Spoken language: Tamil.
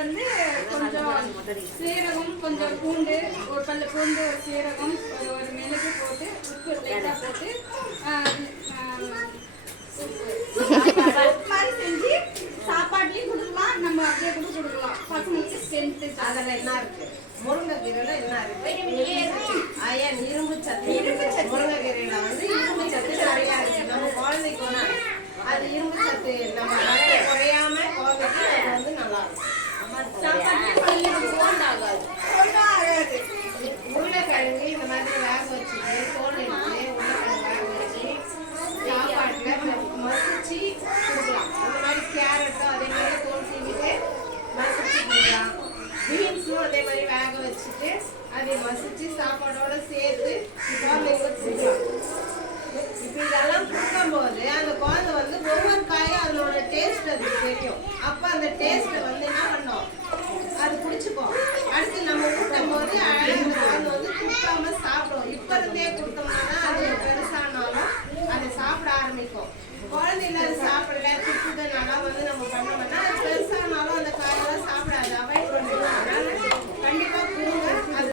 வந்து கொஞ்சம் சீரகம், கொஞ்சம் பூண்டு, ஒரு பல்லு பூண்டு, ஒரு சீரகம், ஒரு மிளகு போட்டு உப்பு லைட்டாக போட்டு மாதிரி செஞ்சு சாப்பாட்லையும் கொடுக்கலாம், நம்ம அப்படியே கூட கொடுக்கலாம். பசங்களுக்கு ஸ்ட்ரென்த்து. அதில் என்ன இருக்கு? முருங்கைக்கீரையில என்ன இருக்கு? அயன், இரும்பு சத்து. முருங்கைக்கீரையில வந்து இரும்பு சத்து நிறையா இருக்கு. நம்ம குழந்தைக்கு வந்து அது இரும்பு சத்து நம்ம குறையாம குழந்தைக்கு அது வந்து நல்லா இருக்கும். உருளைக்கிழங்கு இந்த மாதிரி வேக வச்சுட்டு தோல் எடுத்து உருளைக்கிழங்கு வேக வச்சு சாப்பாட்டில் மசிச்சு கொடுக்கலாம். அந்த மாதிரி கேரட்டும் அதே மாதிரி தோல் சீவிட்டு மசிச்சு கொடுக்கலாம். பீன்ஸும் அதே மாதிரி வேக வச்சுட்டு அதை மசிச்சு சாப்பாடோட சேர்த்து குழந்தைங்களுக்கு கொடுக்கலாம். இப்போ இதெல்லாம் கொடுக்கும்போது அந்த குழந்தை வந்து ஒவ்வொரு காயும் அதோட டேஸ்ட் அது தெரியும். அப்போ அந்த டேஸ்ட்டை வந்து என்ன பண்ணோம், அது பிடிச்சிப்போம். அடுத்து நம்ம ஊட்டும் போது அந்த குழந்தை வந்து கொடுக்காம சாப்பிடும். இப்போ இருந்தே கொடுத்தோம்னா அது பெருசானாலும் அதை சாப்பிட ஆரம்பிக்கும். குழந்தைல அது சாப்பிடல, துப்புதனால வந்து நம்ம பண்ண